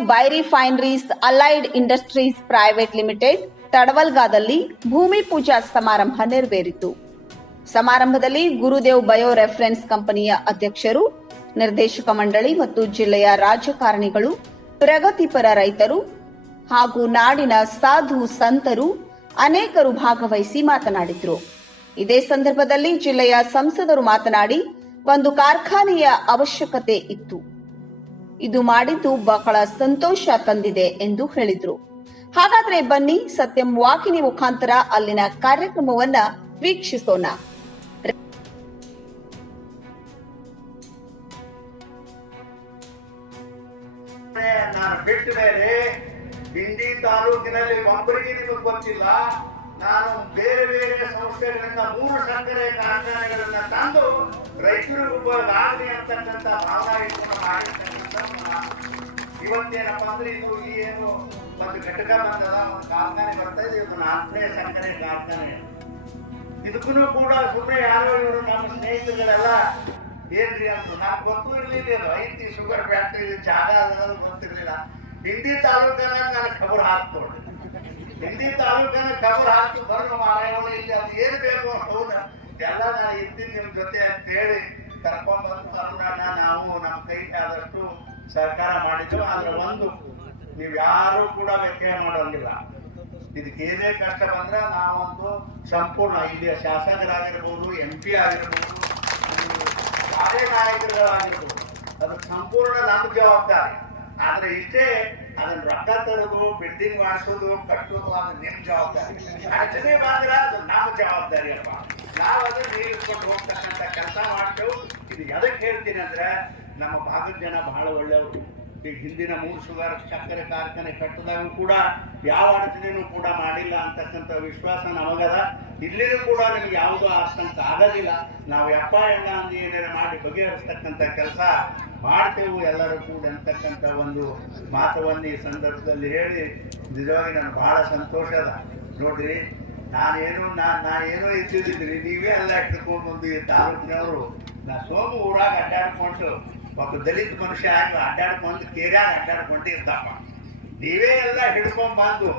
ಗುರುದೇವ್ ಬೈರಿ refineries allied industries private limited ತಡವಲ್ಗಾದಲ್ಲಿ ಭೂಮಿ ಪೂಜಾ ಸಮಾರಂಭ ನೆರವೇರಿತು. ಸಮಾರಂಭದಲ್ಲಿ ಗುರುದೇವ್ ಬಯೋ ರೆಫರೆನ್ಸ್ ಕಂಪನಿಯ ಅಧ್ಯಕ್ಷರು, ನಿರ್ದೇಶಕ ಮಂಡಳಿ ಮತ್ತು ಜಿಲ್ಲೆಯ ರಾಜಕಾರಣಿಗಳು, ಪ್ರಗತಿಪರ ರೈತರು ಹಾಗೂ ನಾಡಿನ ಸಾಧು ಸಂತರು ಅನೇಕರು ಭಾಗವಹಿಸಿ ಮಾತನಾಡಿದರು. ಇದೇ ಸಂದರ್ಭದಲ್ಲಿ ಜಿಲ್ಲೆಯ ಸಂಸದರು ಮಾತನಾಡಿ, ಒಂದು ಕಾರ್ಖಾನೆಯ ಅವಶ್ಯಕತೆ ಇತ್ತು. ಇದು ಮಾಡಿದ್ದು ಬಹಳ ಸಂತೋಷ ತಂದಿದೆ ಎಂದು ಹೇಳಿದ್ರು. ಹಾಗಾದ್ರೆ ಬನ್ನಿ ಸತ್ಯಂ ವಾಕಿನಿ ಮುಖಾಂತರ ಅಲ್ಲಿನ ಕಾರ್ಯಕ್ರಮವನ್ನ ವೀಕ್ಷಿಸೋಣ. ನಾನು ಬಿಟ್ಟ ಮೇಲೆ ಹಿಂದಿ ತಾಲೂಕಿನಲ್ಲಿ ಒಬ್ಬರಿಗೆ ಗೊತ್ತಿಲ್ಲ. ನಾನು ಬೇರೆ ಬೇರೆ ಸಂಸ್ಥೆಗಳಿಂದ ಮೂರು ಸಕ್ಕರೆ ಕಾರ್ಖಾನೆಗಳನ್ನ ತಂದು ರೈತರಿಗೂ ಒಬ್ಬ ಆಗಲಿ ಅಂತಕ್ಕಂಥ ಭಾವನಾ ಮಾಡಿರ್ತಕ್ಕಂಥ ಇವತ್ತೇನಪ್ಪ ಅಂದ್ರೆ ಇದು ಈ ಏನು ಒಂದು ಘಟಕ ಬಂದದ, ಒಂದು ಕಾರ್ಖಾನೆ ಬರ್ತಾ ಇದೆ ಇದು ನಾಲ್ಕನೇ ಸಕ್ಕರೆ ಕಾರ್ಖಾನೆ. ಇದಕ್ಕೂ ಕೂಡ ಸುಮ್ಮನೆ ಯಾರೋ ಇವರು ನಮ್ಮ ಸ್ನೇಹಿತರುಗಳೆಲ್ಲ, ಏನ್ರಿ ಅಂತ నాకు ಗೊತ್ತೂ ಇರಲಿಲ್ಲ ಐತಿ ಶುಗರ್ ಫ್ಯಾಕ್ಟ್ರಿ ಜಾಗ ಅನ್ನೋದು ಗೊತ್ತಿರ್ಲಿಲ್ಲ. ಹಿಂದಿ ತಾಲೂಕನ ನನಗೆ ಖಬರ್ ಹಾಕ್ತು ಹಿಂದಿ ತಾಲೂಕನ ಖಬರ್ ಹಾಕಿ ಬರೋ ಮಾರಾಯಗಳು ಇಲ್ಲಿ ಅದು ಏನ್ ಬೇಕು ಹೌದ ಎಲ್ಲ ನಾ ಜೊತೆ ಅಂತ ಹೇಳಿ ಕರ್ಕೊಂಡ್ ನಾವು ನಮ್ಮ ಕೈ ಆದಷ್ಟು ಸರ್ಕಾರ ಮಾಡಿದ್ರು. ಆದ್ರೆ ಒಂದು, ನೀವು ಯಾರು ಕೂಡ ವ್ಯತ್ಯಯ ಮಾಡೋಂಗಿಲ್ಲ ಇದಕ್ಕೆ ಏನೇ ಕಷ್ಟ ಬಂದ್ರೆ ನಾವೊಂದು ಸಂಪೂರ್ಣ ಇಲ್ಲಿಯ ಶಾಸಕರಾಗಿರ್ಬೋದು ಎಂ ಪಿ ಆಗಿರ್ಬೋದು ಯಾರೇ ನಾಯಕರುಗಳಾಗಿರ್ಬೋದು ಅದಕ್ಕೆ ಸಂಪೂರ್ಣ ನಮ್ಮ ಜವಾಬ್ದಾರಿ. ಆದ್ರೆ ಇಷ್ಟೇ, ಅದನ್ನ ರೊಕ್ಕ ತರೋದು ಬಿಲ್ಡಿಂಗ್ ಮಾಡಿಸೋದು, ಕಟ್ಟೋದು, ಅದು ನಿಮ್ ಜವಾಬ್ದಾರಿ. ಅಡಚಣೆ ಬಂದ್ರೆ ಅದು ನಮ್ಮ ಜವಾಬ್ದಾರಿ ಅಪ್ಪ ನಾವು ನೀರು ನೀರಿಸ್ಕೊಂಡು ಹೋಗ್ತಕ್ಕಂಥ ಕೆಲಸ ಮಾಡ್ತೇವೆ. ಇದು ಎದಕ್ಕೆ ಹೇಳ್ತೀನಿ ಅಂದ್ರೆ, ನಮ್ಮ ಭಾಗದ ಜನ ಬಹಳ ಒಳ್ಳೆಯವರು. ಈ ಹಿಂದಿನ ಮೂರು ಶುಗರ್ ಸಕ್ಕರೆ ಕಾರ್ಖಾನೆ ಕಟ್ಟದಾಗ ಕೂಡ ಯಾವ ಅಡಚಣೆನೂ ಕೂಡ ಮಾಡಿಲ್ಲ ಅಂತಕ್ಕಂಥ ವಿಶ್ವಾಸ ನಮಗದ. ಇಲ್ಲಿನೂ ಕೂಡ ನಿಮ್ಗೆ ಯಾವುದೂ ಆತಂಕ ಆಗೋದಿಲ್ಲ ನಾವು ಯಪ್ಪ ಎಣ್ಣ ಅಂದು ಏನಾರ ಮಾಡಿ ಬಗೆಹರಿಸ್ತಕ್ಕಂಥ ಕೆಲಸ ಮಾಡ್ತೇವೆ ಎಲ್ಲರೂ ಕೂಡ ಅಂತಕ್ಕಂಥ ಒಂದು ಮಾತವನ್ನು ಈ ಸಂದರ್ಭದಲ್ಲಿ ಹೇಳಿ. ನಿಜವಾಗಿ ನನಗೆ ಬಹಳ ಸಂತೋಷ ಅದ. ನೋಡ್ರಿ ನಾನೇನು ಏನೋ ಇದ್ದಿದ್ರಿ ನೀವೇ ಎಲ್ಲ ಇಟ್ಕೊಂಡು ಬಂದು ಈ ತಾಲೂಕಿನವರು ನಾ ಸೋಮು ಊರಾಗ ಅಡ್ಡಾಡ್ಕೊಂಡು, ಒಬ್ಬ ದಲಿತ ಮನುಷ್ಯ ಹಂಗ ಅಡ್ಡಾಡ್ಕೊಂಡು, ಕೇರ್ಯಾಗ ಅಡ್ಡಾಡ್ಕೊಂಡಿರ್ತಾವ. ನೀವೇ ಎಲ್ಲ ಹಿಡ್ಕೊಂಡ್ ಬಂದು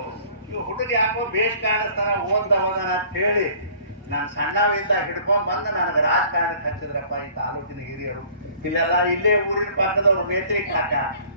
ಇವು ಹುಡುಗ ಯಾಕೋ ಬೇಷ್ ಕಾಣಿಸ್ತಾನ ಹೋದನ ಅಂತ ಹೇಳಿ ನಾನು ಸಣ್ಣವಿಂದ ಹಿಡ್ಕೊಂಡ್ ಬಂದು ನನಗೆ ರಾಜಕಾರಣಕ್ಕೆ ಹಚ್ಚಿದ್ರಪ್ಪ ಈ ತಾಲೂಕಿನ ಹಿರಿಯರು. ಇಲ್ಲೆಲ್ಲ ಇಲ್ಲೇ ಊರಿನ ಪಕ್ಕದವ್ರು, ಮೇತ್ರಿ ಕಾಕ.